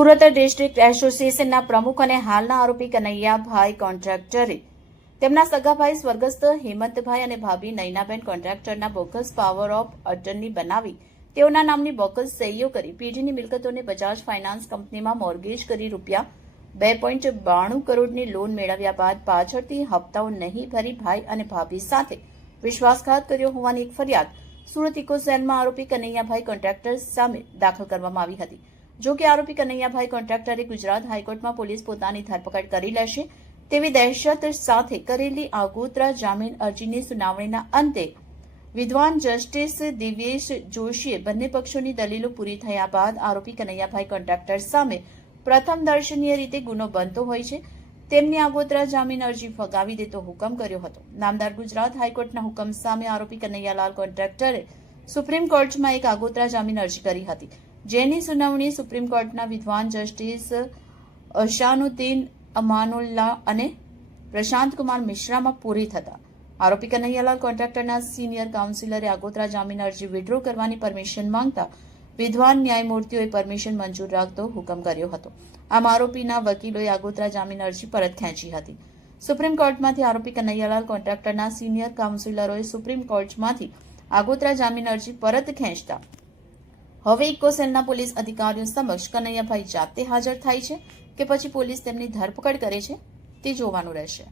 Surat district એસોસિએશનના પ્રમુખ અને હાલના આરોપી કનૈયાભાઈ કોન્ટ્રાક્ટરે તેમના સગાભાઈ સ્વર્ગસ્થ હેમંતભાઈ અને ભાભી નયનાબેન કોન્ટ્રાક્ટરના બોગસ પાવર ઓફ અટર્ની બનાવી તેઓના નામની બોગસ સહીઓ કરી પીઢીની મિલકતોને બજાજ ફાઇનાન્સ કંપનીમાં મોર્ગેજ કરી રૂપિયા 2.92 કરોડની લોન મેળવ્યા બાદ પાછળથી હપ્તાઓ નહીં ભરી ભાઈ અને ભાભી સાથે વિશ્વાસઘાત કર્યો હોવાની એક ફરિયાદ સુરત ઇકો સેલમાં આરોપી કનૈયાભાઈ કોન્ટ્રાક્ટર સામે દાખલ કરવામાં આવી હતી. જો કે આરોપી કનૈયાભાઈ કોન્ટ્રાક્ટરે ગુજરાત હાઈકોર્ટમાં પોલીસ પોતાની ધરપકડ કરી લેશે તેવી દહેશત સાથે કરેલી આગોતરા જામીન અરજીની સુનાવણીના અંતે વિદ્વાન જસ્ટિસ દિવ્યેશ જોશીએ બંને પક્ષોની દલીલો પૂરી થયા બાદ આરોપી કનૈયાભાઈ કોન્ટ્રાક્ટર સામે પ્રથમ દર્શનીય રીતે ગુનો બનતો હોય છે તેમની આગોતરા જામીન અરજી ફગાવી દેતો હુકમ કર્યો હતો. નામદાર ગુજરાત હાઈકોર્ટના હુકમ સામે આરોપી કનૈયાલાલ કોન્ટ્રાક્ટરે સુપ્રીમ કોર્ટમાં એક આગોતરા જામીન અરજી કરી હતી, જેની સુનાવણી સુપ્રીમ કોર્ટના વિદ્વાન જસ્ટિસ અશાનુદ્દીન અમાનુલ્લાહ અને પ્રશાંતકુમાર મિશ્રામાં પૂરી થતા આરોપી કનૈયાલાલ કોન્ટ્રાક્ટરના સિનિયર કાઉન્સિલરે આગોતરા જામીન અરજી વિડ્રો કરવાની પરમિશન માંગતા વિદ્વાન ન્યાયમૂર્તિઓએ પરમિશન મંજૂર રાખતો હુકમ કર્યો હતો. આમ આરોપીના વકીલોએ આગોતરા જામીન અરજી પરત ખેંચી હતી. સુપ્રીમ કોર્ટમાંથી આરોપી કનૈયાલાલ કોન્ટ્રાક્ટરના સિનિયર કાઉન્સિલરોએ સુપ્રીમ કોર્ટમાંથી આગોતરા જામીન અરજી પરત ખેંચતા હવે ઇકોસેલના પોલીસ અધિકારીઓ સમક્ષ કનૈયાભાઈ જાતે હાજર થાય છે કે પછી પોલીસ તેમની ધરપકડ કરે છે તે જોવાનું રહેશે.